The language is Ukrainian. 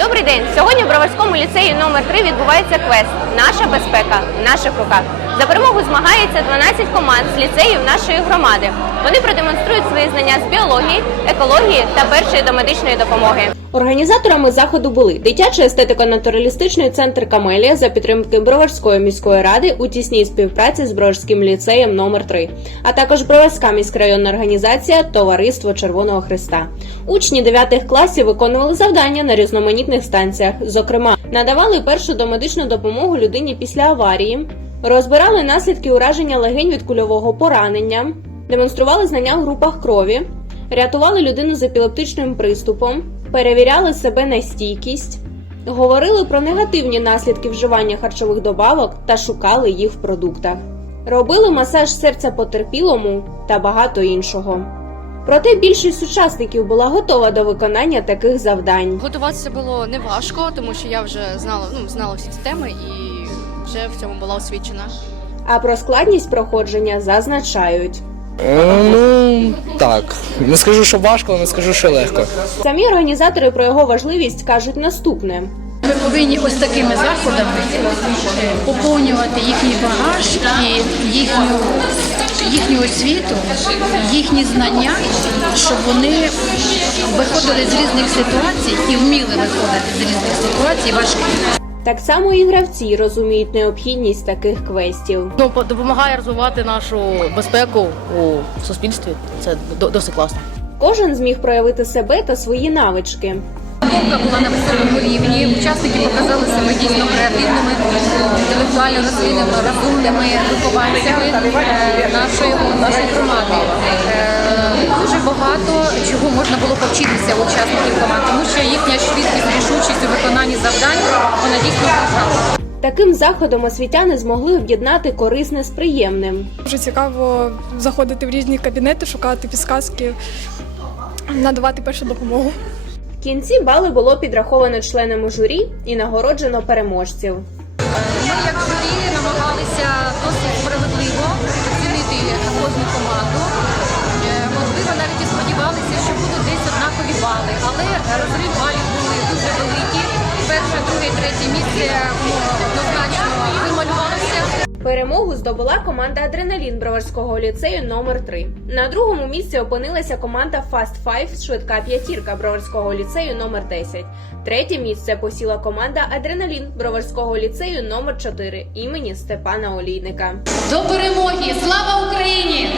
Добрий день! Сьогодні в Броварському ліцеї номер 3 відбувається квест Наша безпека в наших руках. За перемогу змагається 12 команд з ліцеїв нашої громади. Вони продемонструють свої знання з біології, екології та першої домедичної допомоги. Організаторами заходу були дитячий естетико-натуралістичний центр Камелія за підтримки Броварської міської ради у тісній співпраці з Броварським ліцеєм номер 3 а також Броварська міськрайонна організація Товариство Червоного Христа. Учні 9 класів виконували завдання на різноманітних станціях. Зокрема, надавали першу домедичну допомогу людині після аварії, розбирали наслідки ураження легень від кульового поранення, демонстрували знання в групах крові, рятували людину з епілептичним приступом, перевіряли себе на стійкість, говорили про негативні наслідки вживання харчових добавок та шукали їх в продуктах, робили масаж серця потерпілому та багато іншого. Проте більшість учасників була готова до виконання таких завдань. Готуватися було не важко, тому що я вже знала, ну, знала всі ці теми і вже в цьому була освічена. А про складність проходження зазначають. Ну так, не скажу, що важко, не скажу, що легко. Самі організатори про його важливість кажуть наступне: Ми повинні ось такими заходами е, поповнювати їхній багаж і їхню, їхню освіту, їхні знання, щоб вони виходили з різних ситуацій і вміли виходити з різних ситуацій важких. Так само і гравці розуміють необхідність таких квестів. Ну, по- допомагає розвивати нашу безпеку у суспільстві. Це досить класно. Кожен зміг проявити себе та свої навички. Підготовка була на високому рівні. Учасники показали себе дійсно креативними, інтелектуально розвиненими, розумними вихованцями е, нашої, нашої громади. Дуже багато чого можна було повчитися у учасників команд, тому що їхня швидкість, рішучість у виконанні завдань вона дійсно вражала. Таким заходом освітяни змогли об'єднати корисне з приємним. Дуже цікаво заходити в різні кабінети, шукати підсказки, надавати першу допомогу. В кінці бали було підраховано членами журі і нагороджено переможців. Розрив балів були дуже великі. Перше, друге, третє місце ну, однозначно вималювалося. Перемогу здобула команда Адреналін Броварського ліцею номер 3 На другому місці опинилася команда Fast Five швидка п'ятірка Броварського ліцею номер 10 Третє місце посіла команда Адреналін Броварського ліцею номер 4 імені Степана Олійника. До перемоги! Слава Україні!